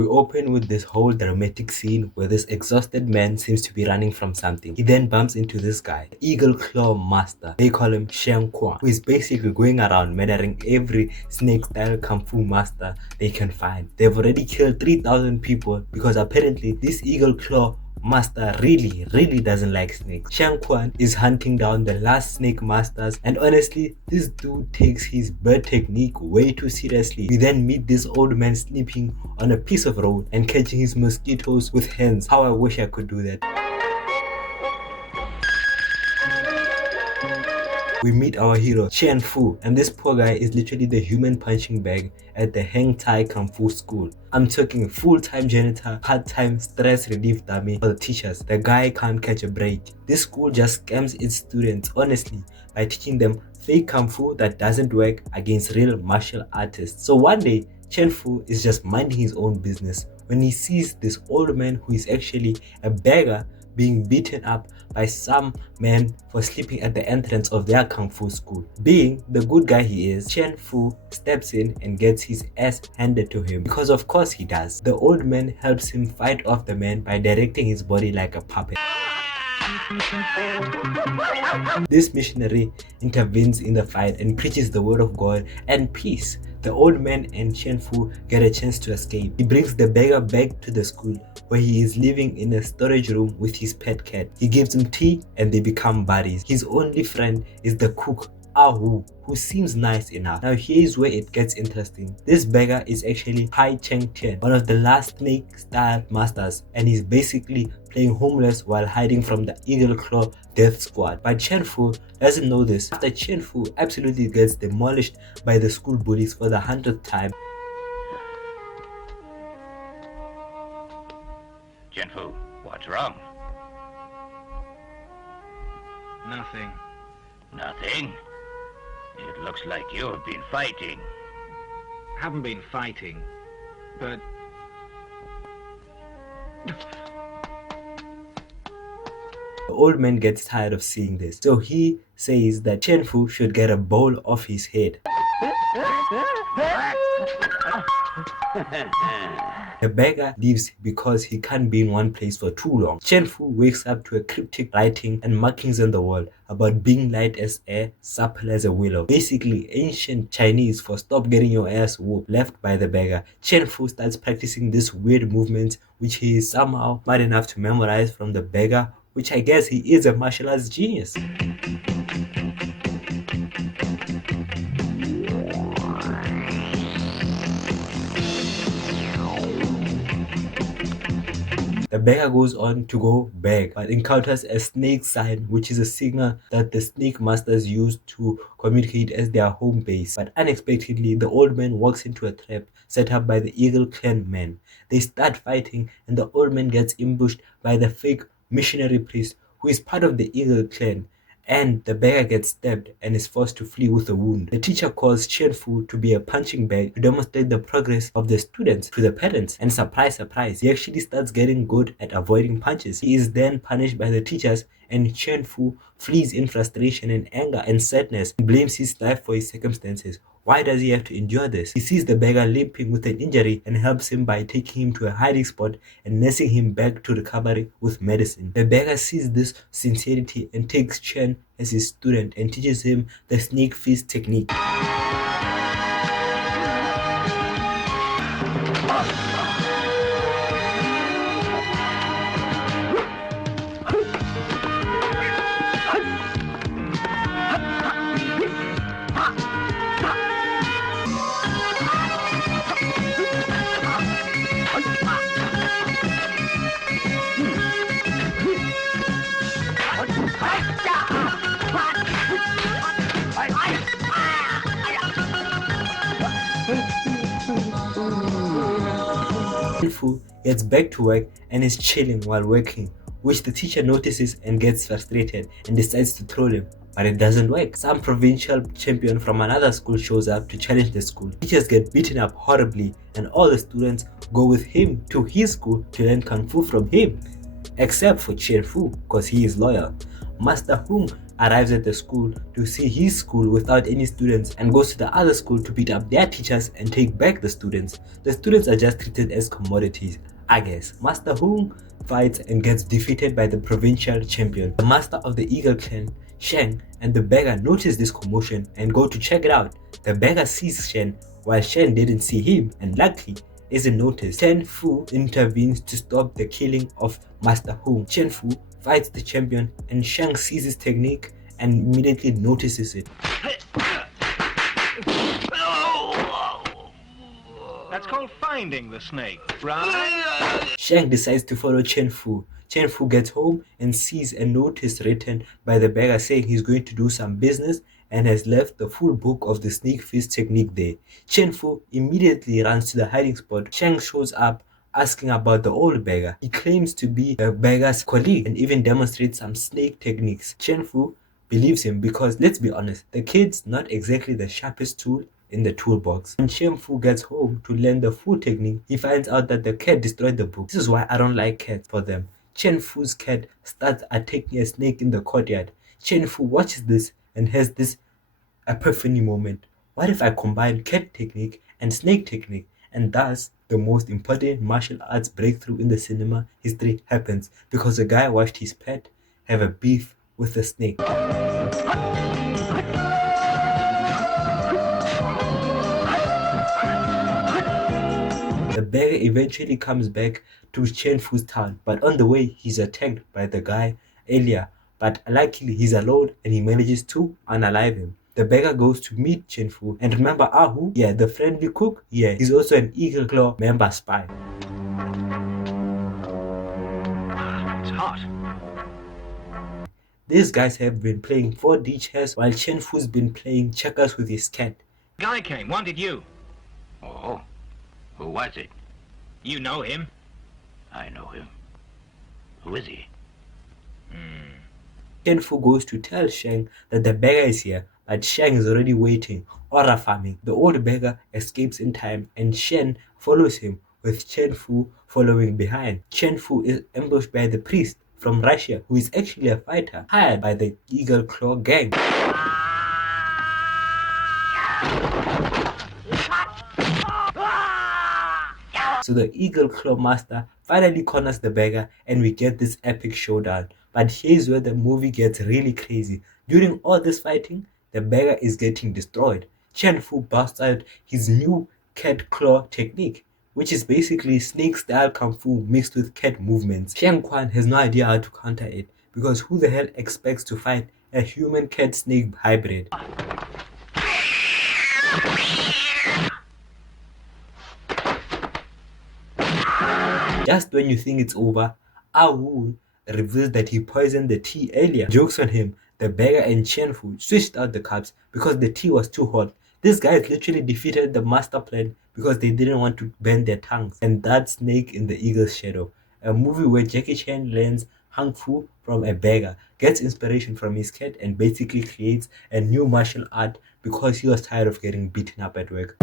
We open with this whole dramatic scene where this exhausted man seems to be running from something. He then bumps into this guy, Eagle Claw Master. They call him Chien, who is basically going around murdering every snake-style kung fu master they can find. They've already killed 3,000 people because apparently this Eagle Claw Master really doesn't like snakes. Chien is hunting down the last snake masters, and honestly, this dude takes his bird technique way too seriously. We then meet this old man sleeping on a piece of road and catching his mosquitoes with hands. How I wish I could do that. We meet our hero, Chien, and this poor guy is literally the human punching bag at the Hang Tai Kung Fu school. I'm talking full-time janitor, part-time stress relief dummy for the teachers. The guy can't catch a break. This school just scams its students, honestly, by teaching them fake Kung Fu that doesn't work against real martial artists. So one day, Chien is just minding his own business when he sees this old man who is actually a beggar being beaten up by some man for sleeping at the entrance of their kung fu school. Being the good guy he is, Chien steps in and gets his ass handed to him, because of course he does. The old man helps him fight off the man by directing his body like a puppet. This missionary intervenes in the fight and preaches the word of God and peace. The old man and Chien get a chance to escape. He brings the beggar back to the school where he is living in a storage room with his pet cat. He gives him tea and they become buddies. His only friend is the cook, Ahu, who seems nice enough. Now here's where it gets interesting. This beggar is actually Hai Cheng Chien, one of the last snake style masters, and he's basically playing homeless while hiding from the Eagle Claw death squad. But Chien doesn't know this. After Chien absolutely gets demolished by the school bullies for the 100th time. Chien, what's wrong? Nothing. Nothing? It looks like you've been fighting. Haven't been fighting, but... The old man gets tired of seeing this, so he says that Chien should get a bowl off his head. The beggar leaves because he can't be in one place for too long. Chien wakes up to a cryptic writing and markings on the wall about being light as air, supple as a willow. Basically, ancient Chinese for stop getting your ass whooped, left by the beggar. Chien starts practicing this weird movement which he is somehow smart enough to memorize from the beggar, which I guess he is a martial arts genius. The beggar goes on to go beg, but encounters a snake sign, which is a signal that the snake masters use to communicate as their home base. But unexpectedly, the old man walks into a trap set up by the Eagle Clan men. They start fighting, and the old man gets ambushed by the fake missionary priest, who is part of the Eagle Clan. And the beggar gets stabbed and is forced to flee with a wound. The teacher calls Chien to be a punching bag to demonstrate the progress of the students to the parents, and surprise, he actually starts getting good at avoiding punches. He is then punished by the teachers, and Chien flees in frustration and anger and sadness and blames his life for his circumstances. Why does he have to endure this? He sees the beggar limping with an injury and helps him by taking him to a hiding spot and nursing him back to recovery with medicine. The beggar sees this sincerity and takes Chien as his student and teaches him the snake fist technique. Gets back to work and is chilling while working, which the teacher notices and gets frustrated and decides to troll him, but it doesn't work. Some provincial champion from another school shows up to challenge the school. Teachers get beaten up horribly and all the students go with him to his school to learn Kung Fu from him, except for Chien because he is loyal. Master Hung arrives at the school to see his school without any students and goes to the other school to beat up their teachers and take back the students. The students are just treated as commodities, I guess. Master Hung fights and gets defeated by the provincial champion. The master of the Eagle clan, Chien, and the beggar notice this commotion and go to check it out. The beggar sees Chien while Chien didn't see him, and luckily isn't noticed. Chen Fu intervenes to stop the killing of Master Hung. Chen Fu fights the champion and Shang sees his technique and immediately notices it. That's called finding the snake, right? Shang decides to follow Chen Fu. Chen Fu gets home and sees a notice written by the beggar saying he's going to do some business and has left the full book of the sneak fist technique there. Chen Fu immediately runs to the hiding spot. Shang shows up asking about the old beggar. He claims to be the beggar's colleague and even demonstrates some snake techniques. Chen Fu believes him because, let's be honest, the kid's not exactly the sharpest tool in the toolbox. When Chen Fu gets home to learn the full technique, he finds out that the cat destroyed the book. This is why I don't like cats for them. Chen Fu's cat starts attacking a snake in the courtyard. Chen Fu watches this and has this epiphany moment. What if I combine cat technique and snake technique? And thus, the most important martial arts breakthrough in the cinema history happens because the guy watched his pet have a beef with the snake. The beggar eventually comes back to Chen Fu's town, but on the way he's attacked by the guy earlier. But luckily he's alone and he manages to unalive him. The beggar goes to meet Chen Fu, and remember Ahu? Yeah, the friendly cook? Yeah, he's also an Eagle Claw member spy. It's hot. These guys have been playing 4D chess while Chen Fu's been playing checkers with his cat. Guy came, wanted you. Oh, who was it? You know him. I know him. Who is he? Chen Fu goes to tell Shang that the beggar is here, but Shang is already waiting, aura farming. The old beggar escapes in time and Shen follows him, with Chen Fu following behind. Chen Fu is ambushed by the priest from Russia, who is actually a fighter hired by the Eagle Claw gang. So the Eagle Claw master finally corners the beggar and we get this epic showdown. But here's where the movie gets really crazy. During all this fighting, the beggar is getting destroyed. Chen Fu busts out his new cat claw technique, which is basically snake style kung fu mixed with cat movements. Xiang Quan has no idea how to counter it because who the hell expects to fight a human cat snake hybrid? Just when you think it's over, Awu reveals that he poisoned the tea earlier. Jokes on him, the beggar and Chen Fu switched out the cups because the tea was too hot. These guys literally defeated the master plan because they didn't want to bend their tongues. And that's Snake in the Eagle's Shadow, a movie where Jackie Chan learns Kung Fu from a beggar, gets inspiration from his cat, and basically creates a new martial art because he was tired of getting beaten up at work.